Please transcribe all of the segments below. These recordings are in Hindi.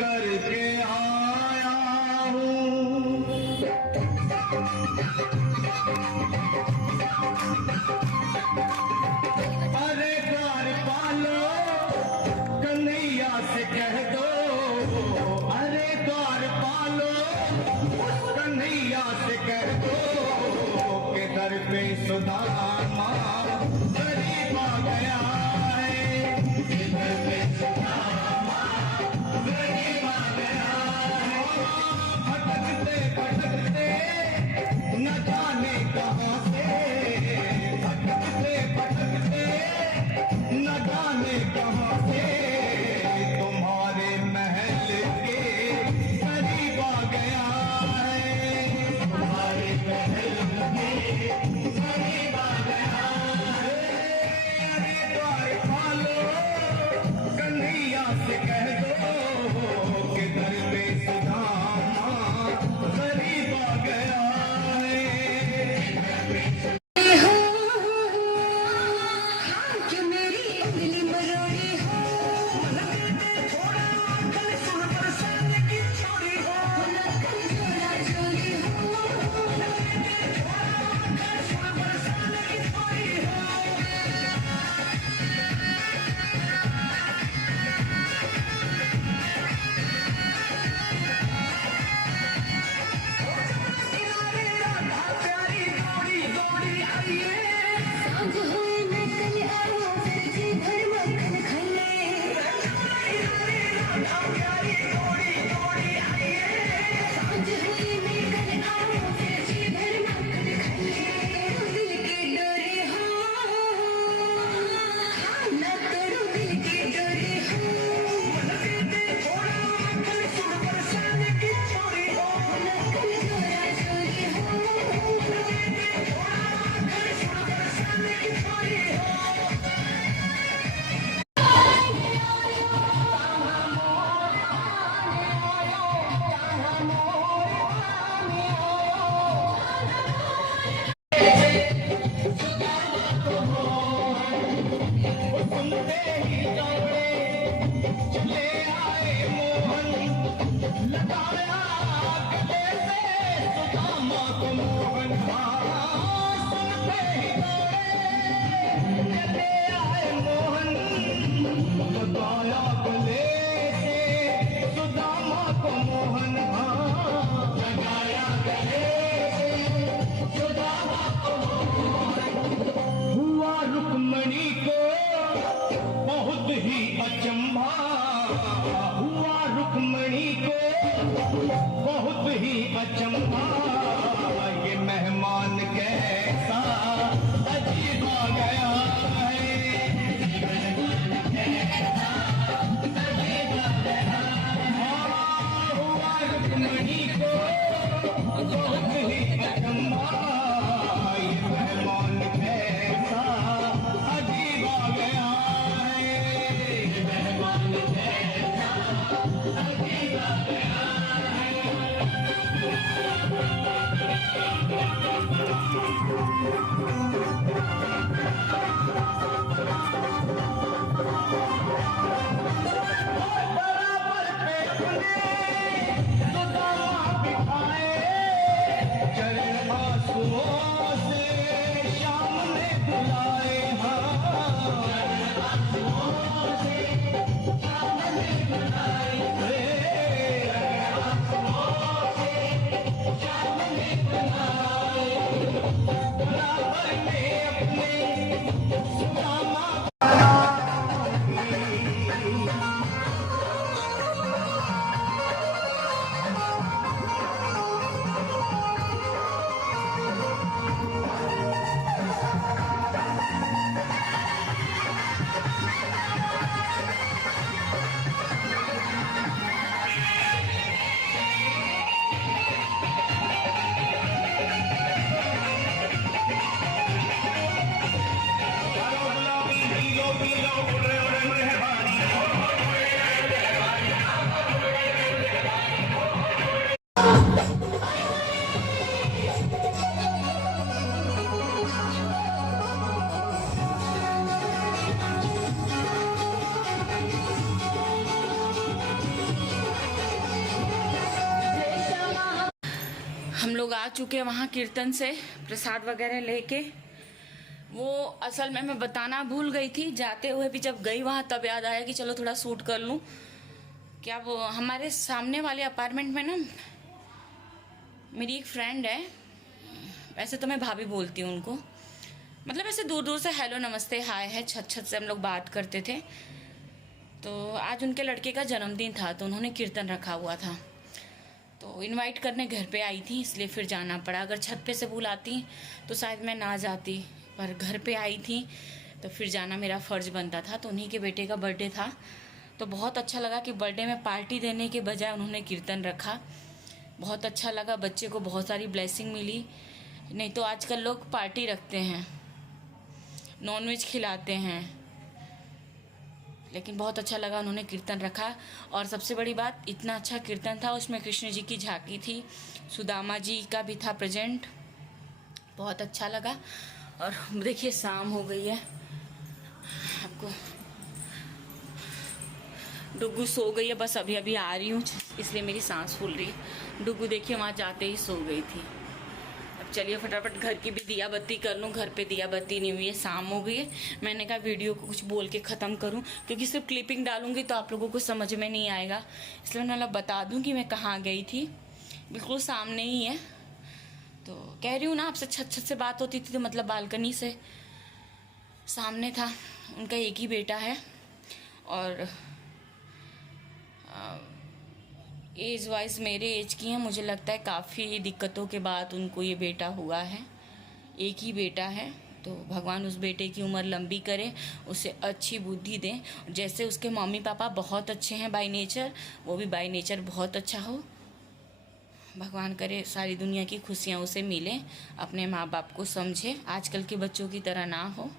करके आया हूँ, अरे द्वार पालो कन्हैया से कह दो, अरे द्वार पालो कन्हैया से कह दो के दर पे सुदामा गरीब आ गया है, के दर पे सुदामा गरीब आ गया है। भटकते भटकते न जाने कहाँ से, भटकते भटकते न जाने कहाँ से तुम्हारे महल के करीब आ गया है, तुम्हारे महल के करीब आ गया है। अरे द्वार पालो कन्हैया से कह दो कि दर पे सुदामा गरीब आ गया है। बहुत ही अचंभा, ये मेहमान कैसा अजीब आ गया हुआ रुक्मणी को बहुत ही अचंभा, ये मेहमान कैसा अजीब आ गया है, मेहमान कैसा लोग आ चुके हैं वहाँ कीर्तन से प्रसाद वगैरह लेके। वो असल में मैं बताना भूल गई थी, जाते हुए भी जब गई वहाँ तब याद आया कि चलो थोड़ा शूट कर लूँ। क्या वो हमारे सामने वाले अपार्टमेंट में ना मेरी एक फ्रेंड है, वैसे तो मैं भाभी बोलती हूँ उनको, मतलब ऐसे दूर दूर से हेलो नमस्ते हाय है, छत छत से हम लोग बात करते थे। तो आज उनके लड़के का जन्मदिन था तो उन्होंने कीर्तन रखा हुआ था, तो इनवाइट करने घर पे आई थी, इसलिए फिर जाना पड़ा। अगर छत पे से बुलाती तो शायद मैं ना जाती, पर घर पे आई थी तो फिर जाना मेरा फ़र्ज़ बनता था। तो उन्हीं के बेटे का बर्थडे था, तो बहुत अच्छा लगा कि बर्थडे में पार्टी देने के बजाय उन्होंने कीर्तन रखा। बहुत अच्छा लगा, बच्चे को बहुत सारी ब्लेसिंग मिली। नहीं तो आजकल लोग पार्टी रखते हैं, नॉनवेज खिलाते हैं, लेकिन बहुत अच्छा लगा उन्होंने कीर्तन रखा। और सबसे बड़ी बात, इतना अच्छा कीर्तन था, उसमें कृष्ण जी की झांकी थी, सुदामा जी का भी था प्रेजेंट, बहुत अच्छा लगा। और देखिए शाम हो गई है, आपको डुगू सो गई है, बस अभी अभी आ रही हूँ इसलिए मेरी सांस फूल रही है। डुगू देखिए वहाँ जाते ही सो गई थी। अब चलिए फटाफट घर की भी दिया बत्ती कर लूँ, घर पे दिया बत्ती नहीं हुई है, शाम हो गई है। मैंने कहा वीडियो को कुछ बोल के ख़त्म करूँ, क्योंकि सिर्फ क्लिपिंग डालूंगी तो आप लोगों को समझ में नहीं आएगा, इसलिए मैंने बता दूँ कि मैं कहाँ गई थी। बिल्कुल सामने ही है, तो कह रही हूँ ना आपसे, छत छत से बात होती थी तो मतलब बालकनी से सामने था। उनका एक ही बेटा है और एज वाइज मेरे एज की हैं, मुझे लगता है काफ़ी दिक्कतों के बाद उनको ये बेटा हुआ है, एक ही बेटा है। तो भगवान उस बेटे की उम्र लंबी करे, उसे अच्छी बुद्धि दें। जैसे उसके मम्मी पापा बहुत अच्छे हैं बाय नेचर, वो भी बाय नेचर बहुत अच्छा हो। भगवान करे सारी दुनिया की खुशियाँ उसे मिलें, अपने माँ बाप को समझे, आजकल के बच्चों की तरह ना हो।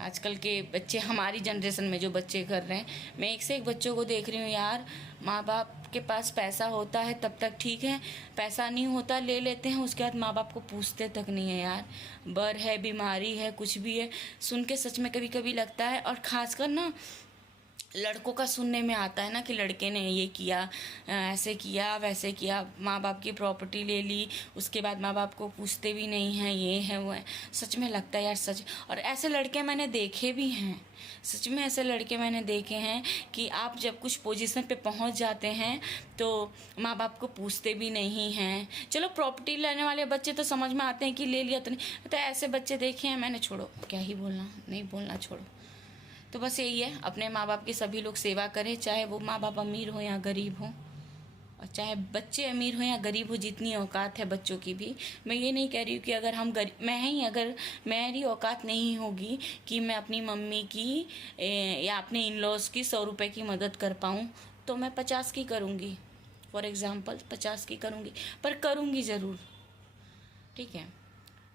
आजकल के बच्चे, हमारी जनरेशन में जो बच्चे कर रहे हैं, मैं एक से एक बच्चों को देख रही हूँ यार, माँ बाप के पास पैसा होता है तब तक ठीक है, पैसा नहीं होता ले लेते हैं, उसके बाद माँ बाप को पूछते तक नहीं है यार। बर है, बीमारी है, कुछ भी है, सुन के सच में कभी कभी लगता है। और ख़ासकर ना लड़कों का सुनने में आता है ना कि लड़के ने ये किया, ऐसे किया, वैसे किया, माँ बाप की प्रॉपर्टी ले ली, उसके बाद माँ बाप को पूछते भी नहीं हैं, ये है वो है। सच में लगता है यार, सच। और ऐसे लड़के मैंने देखे भी हैं, सच में ऐसे लड़के मैंने देखे हैं कि आप जब कुछ पोजीशन पे पहुंच जाते हैं तो माँ बाप को पूछते भी नहीं हैं। चलो प्रॉपर्टी लेने वाले बच्चे तो समझ में आते हैं कि ले लिया तो नहीं, तो ऐसे बच्चे देखे हैं मैंने। छोड़ो, क्या ही बोलना, नहीं बोलना, छोड़ो। तो बस यही है, अपने माँ बाप की सभी लोग सेवा करें, चाहे वो माँ बाप अमीर हो या गरीब हो, और चाहे बच्चे अमीर हो या गरीब हो, जितनी औकात है बच्चों की भी। मैं ये नहीं कह रही हूँ कि अगर हम अगर मेरी औकात नहीं होगी कि मैं अपनी मम्मी की या अपने इन लॉज की 100 रुपये की मदद कर पाऊँ, तो मैं 50 की करूँगी, फॉर एग्ज़ाम्पल 50 की करूँगी, पर करूँगी ज़रूर, ठीक है।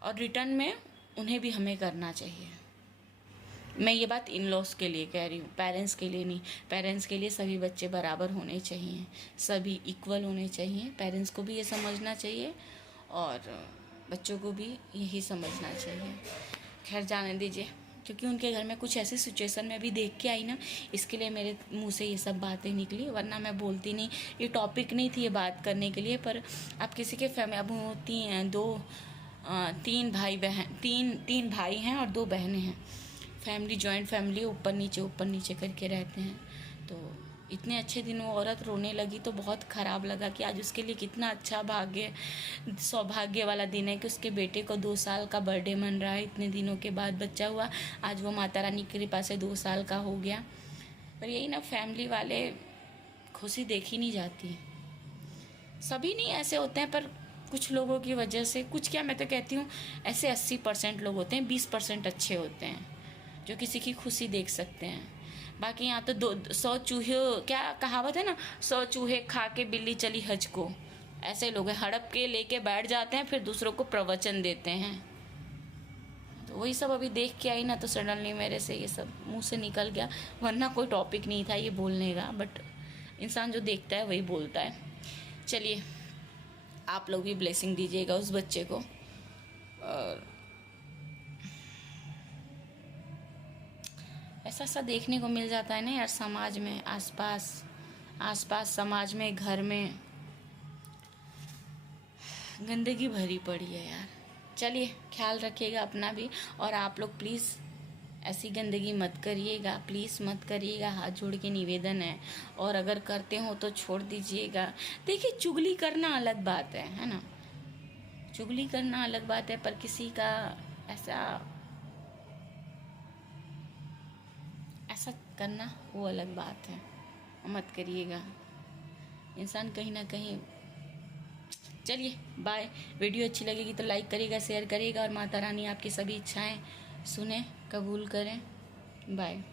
और रिटर्न में उन्हें भी हमें करना चाहिए। मैं ये बात इन लॉस के लिए कह रही हूँ, पेरेंट्स के लिए नहीं। पेरेंट्स के लिए सभी बच्चे बराबर होने चाहिए, सभी इक्वल होने चाहिए। पेरेंट्स को भी ये समझना चाहिए और बच्चों को भी यही समझना चाहिए। खैर जाने दीजिए, क्योंकि उनके घर में कुछ ऐसी सिचुएशन में भी देख के आई ना, इसके लिए मेरे मुंह से ये सब बातें निकली, वरना मैं बोलती नहीं। ये टॉपिक नहीं थी ये बात करने के लिए। पर आप किसी के फैमिली, अब होती हैं तीन भाई हैं और 2 बहनें हैं, फैमिली जॉइंट फैमिली, ऊपर नीचे करके रहते हैं। तो इतने अच्छे दिन वो औरत रोने लगी तो बहुत ख़राब लगा कि आज उसके लिए कितना अच्छा सौभाग्य वाला दिन है कि उसके बेटे को 2 साल का बर्थडे मन रहा है, इतने दिनों के बाद बच्चा हुआ, आज वो माता रानी की कृपा से 2 साल का हो गया। पर यही ना, फैमिली वाले खुशी देखी नहीं जाती। सभी नहीं ऐसे होते हैं, पर कुछ लोगों की वजह से, कुछ क्या, मैं तो कहती हूँ ऐसे 80% लोग होते हैं, 20% अच्छे होते हैं जो किसी की खुशी देख सकते हैं। बाकी यहाँ तो 100 चूहे, क्या कहावत है ना, 100 चूहे खा के बिल्ली चली हज को, ऐसे लोग हैं, हड़प के लेके बैठ जाते हैं, फिर दूसरों को प्रवचन देते हैं। तो वही सब अभी देख के आई ना, तो सडनली मेरे से ये सब मुंह से निकल गया, वरना कोई टॉपिक नहीं था ये बोलने का, बट इंसान जो देखता है वही बोलता है। चलिए, आप लोग भी ब्लेसिंग दीजिएगा उस बच्चे को। और ऐसा देखने को मिल जाता है ना यार समाज में, आसपास समाज में, घर में। गंदगी भरी पड़ी है यार। चलिए, ख्याल रखिएगा अपना भी, और आप लोग प्लीज़ ऐसी गंदगी मत करिएगा, प्लीज़ मत करिएगा, हाथ जोड़ के निवेदन है। और अगर करते हो तो छोड़ दीजिएगा। देखिए, चुगली करना अलग बात है ना, चुगली करना अलग बात है, पर किसी का ऐसा करना वो अलग बात है, मत करिएगा। इंसान कहीं ना कहीं। चलिए बाय। वीडियो अच्छी लगेगी तो लाइक करिएगा, शेयर करिएगा, और माता रानी आपकी सभी इच्छाएं सुने, कबूल करें। बाय।